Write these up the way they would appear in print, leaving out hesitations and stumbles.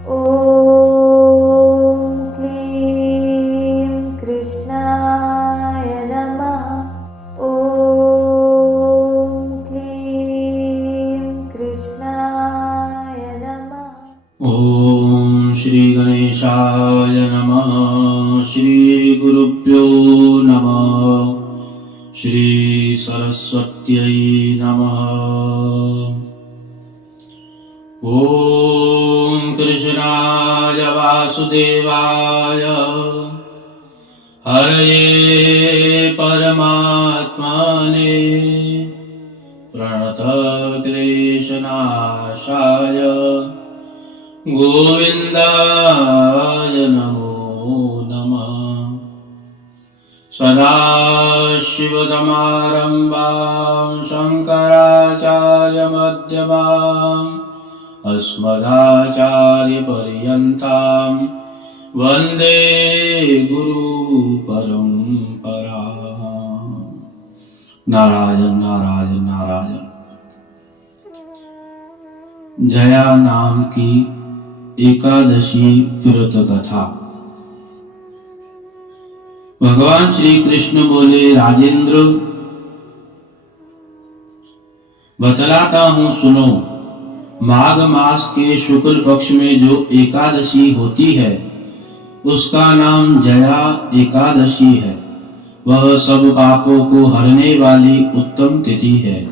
ॐ क्लीं कृष्णाय नमः। ॐ क्लीं कृष्णाय नमः। ॐ श्री गणेशाय नमः। श्री गुरुभ्यो नमः। श्री सरस्वत्यै नमः। ॐ कृष्णाय वासुदेवाय हरये परमात्मने प्रणतक्लेशनाशाय गोविन्दाय नमो नमः। सदाशिवसमारम्भां शङ्कराचार्यमध्यमाम् अस्मदाचार्यपर्यन्तां वन्दे गुरुपरम्पराम्। नारायण नारायण नारायण। जया नाम की एकादशी व्रत कथा। भगवान श्री कृष्ण बोले, राजेंद्र बतलाता हूं सुनो। माघ मास के शुक्ल पक्ष में जो एकादशी होती है उसका नाम जया एकादशी है। वह सब पापों को हरने वाली उत्तम तिथि है।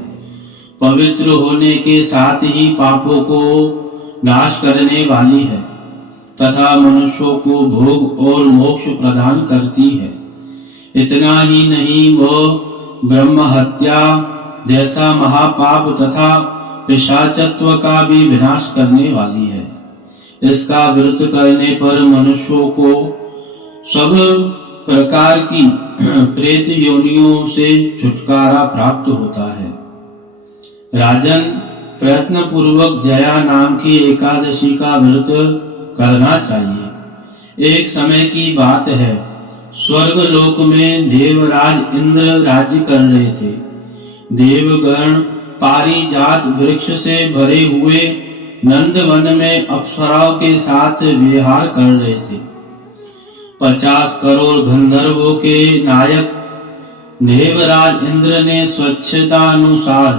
पवित्र होने के साथ ही पापों को नाश करने वाली है तथा मनुष्यों को भोग और मोक्ष प्रदान करती है। इतना ही नहीं, वह ब्रह्म हत्या जैसा महापाप तथा पिशाचत्व का भी विनाश करने वाली है। इसका व्रत करने पर मनुष्यों को सब प्रकार की प्रेत योनियों से छुटकारा प्राप्त होता है। राजन, प्रयत्न पूर्वक जया नाम की एकादशी का व्रत करना चाहिए। एक समय की बात है, स्वर्ग लोक में देवराज इंद्र राज्य कर रहे थे। देवगण पारिजात वृक्ष से भरे हुए नंदवन में अप्सराओं के साथ विहार कर रहे थे। 50 करोड़ गंधर्वों के नायक देवराज इंद्र ने स्वेच्छानुसार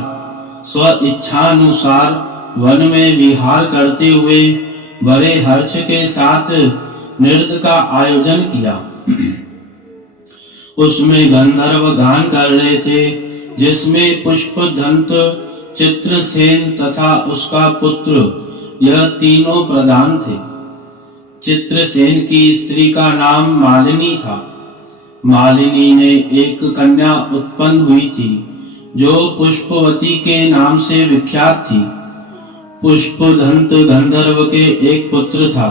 वन में विहार करते हुए बड़े हर्ष के साथ नृत्य का आयोजन किया। उसमें गंधर्व गान कर रहे थे, जिसमें पुष्पदंत, चित्रसेन तथा उसका पुत्र, यह तीनों प्रधान थे। चित्रसेन की स्त्री का नाम मालिनी था। मालिनी ने एक कन्या उत्पन्न हुई थी जो पुष्पवती के नाम से विख्यात थी। पुष्पदंत गंधर्व के एक पुत्र था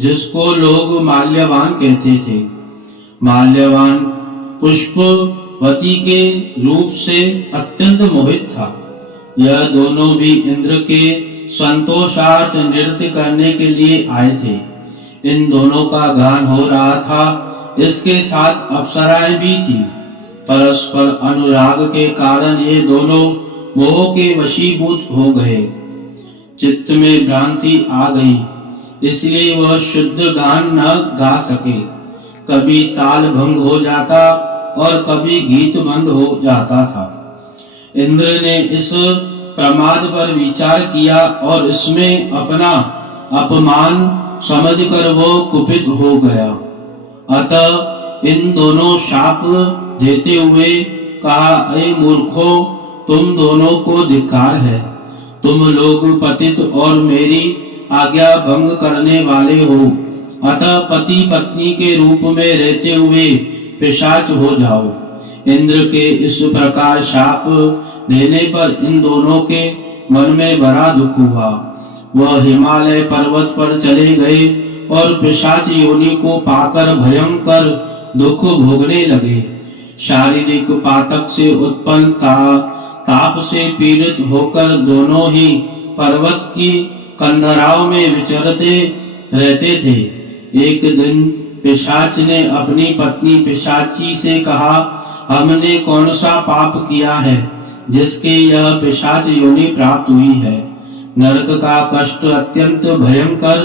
जिसको लोग माल्यवान कहते थे। माल्यवान पुष्पवती के रूप से अत्यंत मोहित था। यह दोनों भी इंद्र के संतोषार्थ नृत्य करने के लिए आए थे। इन दोनों का गान हो रहा था। इसके साथ अप्सराएं भी थी। परस्पर अनुराग के कारण ये दोनों मोह के वशीभूत हो गए। चित्त में भ्रांति आ गई, इसलिए वह शुद्ध गान न गा सके। कभी ताल भंग हो जाता और कभी गीत बंद हो जाता था। इंद्र ने इस प्रमाद पर विचार किया और इसमें अपना अपमान समझकर वो कुपित हो गया। अतः इन दोनों शाप देते हुए कहा, ऐ मूर्खो, तुम दोनों को धिक्कार है। तुम लोग पतित और मेरी आज्ञा भंग करने वाले हो। अतः पति पत्नी के रूप में रहते हुए पिशाच हो जाओ। इंद्र के इस प्रकार शाप देने पर इन दोनों के मन में बड़ा दुख हुआ। वह हिमालय पर्वत पर चले गए और पिशाच योनि को पाकर भयंकर दुख भोगने लगे। शारीरिक पातक से उत्पन्न ताप से पीड़ित होकर दोनों ही पर्वत की कंदराओं में विचरते रहते थे। एक दिन पिशाच ने अपनी पत्नी पिशाची से कहा, हमने कौन सा पाप किया है जिसके यह पिशाच योनि प्राप्त हुई है। नरक का कष्ट अत्यंत भयंकर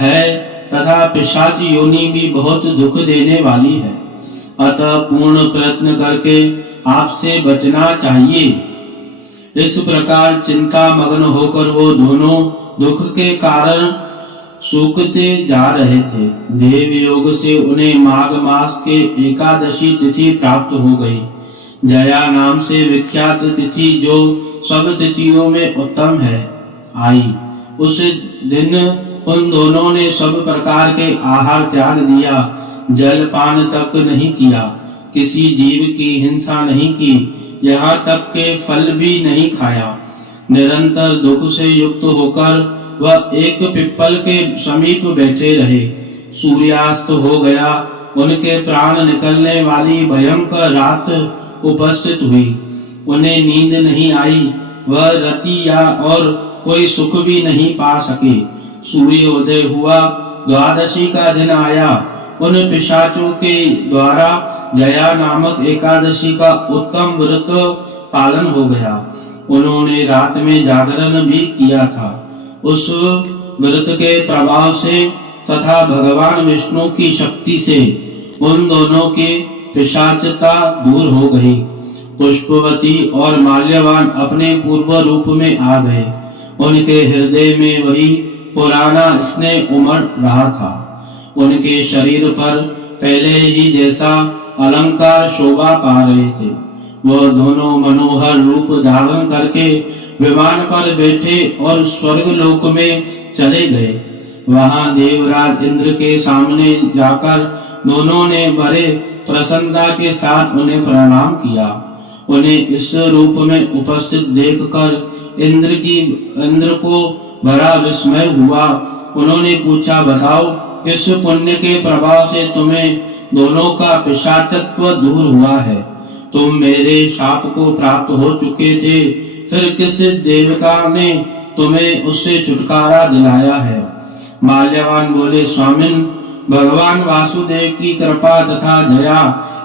है तथा पिशाच योनि भी बहुत दुख देने वाली है। अतः पूर्ण प्रयत्न करके आपसे बचना चाहिए। इस प्रकार चिंता मग्न होकर वो दोनों दुख के कारण सूखते जा रहे थे। देव योग से उन्हें माघ मास के एकादशी तिथि प्राप्त हो गई। जया नाम से विख्यात तिथि जो सब तिथियों में उत्तम है आई। उस दिन उन दोनों ने सब प्रकार के आहार त्याग दिया, जलपान तक नहीं किया, किसी जीव की हिंसा नहीं की, यहाँ तक के फल भी नहीं खाया। निरंतर दुख से युक्त होकर वह एक पिप्पल के समीप बैठे रहे। सूर्यास्त हो गया, उनके प्राण निकलने वाली भयंकर रात उपस्थित हुई। उन्हें नींद नहीं आई, वह रति या और कोई सुख भी नहीं पा सके। सूर्योदय हुआ, द्वादशी का दिन आया। उन पिशाचों के द्वारा जया नामक एकादशी का उत्तम व्रत पालन हो गया। उन्होंने रात में जागरण भी किया था। उस व्रत के प्रभाव से तथा भगवान विष्णु की शक्ति से उन दोनों की पिशाचता दूर हो गई। पुष्पवती और माल्यवान अपने पूर्व रूप में आ गए। उनके हृदय में वही पुराना स्नेह उमड़ रहा था। उनके शरीर पर पहले ही जैसा अलंकार शोभा पा रहे थे। वह दोनों मनोहर रूप धारण करके विमान पर बैठे और स्वर्ग लोक में चले गए। वहां देवराज इंद्र के सामने जाकर दोनों ने बड़े प्रसन्नता के साथ उन्हें प्रणाम किया। उन्हें इस रूप में उपस्थित देखकर इंद्र को बड़ा विस्मय हुआ। उन्होंने पूछा, बताओ इस पुण्य के प्रभाव से तुम्हें दोनों का पिशाचत्व दूर हुआ है। तुम मेरे शाप को प्राप्त हो चुके थे, फिर किस देवता ने तुम्हें उससे छुटकारा दिलाया है? माल्यवान बोले, स्वामिन, भगवान वासुदेव की कृपा तथा जया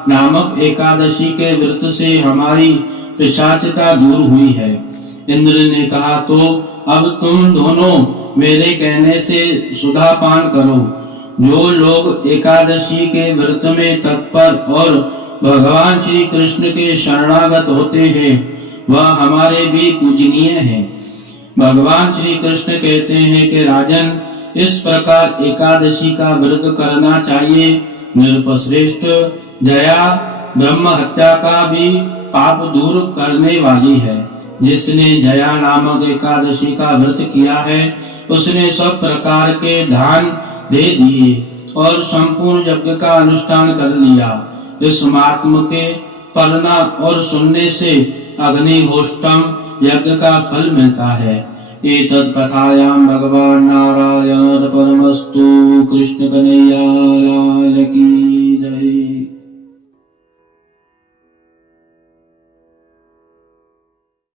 नामक एकादशी के व्रत से हमारी पिशाचता दूर हुई है। इंद्र ने कहा, तो अब तुम दोनों मेरे कहने से सुधा पान करो। जो लोग एकादशी के व्रत में तत्पर और भगवान श्री कृष्ण के शरणागत होते हैं वह हमारे भी पूजनीय हैं। भगवान श्री कृष्ण कहते हैं कि राजन, इस प्रकार एकादशी का व्रत करना चाहिए। नृपश्रेष्ठ, जया ब्रह्म हत्या का भी पाप दूर करने वाली है। जिसने जया नामक एकादशी का व्रत किया है उसने सब प्रकार के दान दे दिए और संपूर्ण यज्ञ का अनुष्ठान कर लिया। इस महात्म के पढ़ना और सुनने से अग्निहोष्टम यज्ञ का फल मिलता है। एतत् कथायां भगवान नारायण परमस्तु कृष्ण कन्हैया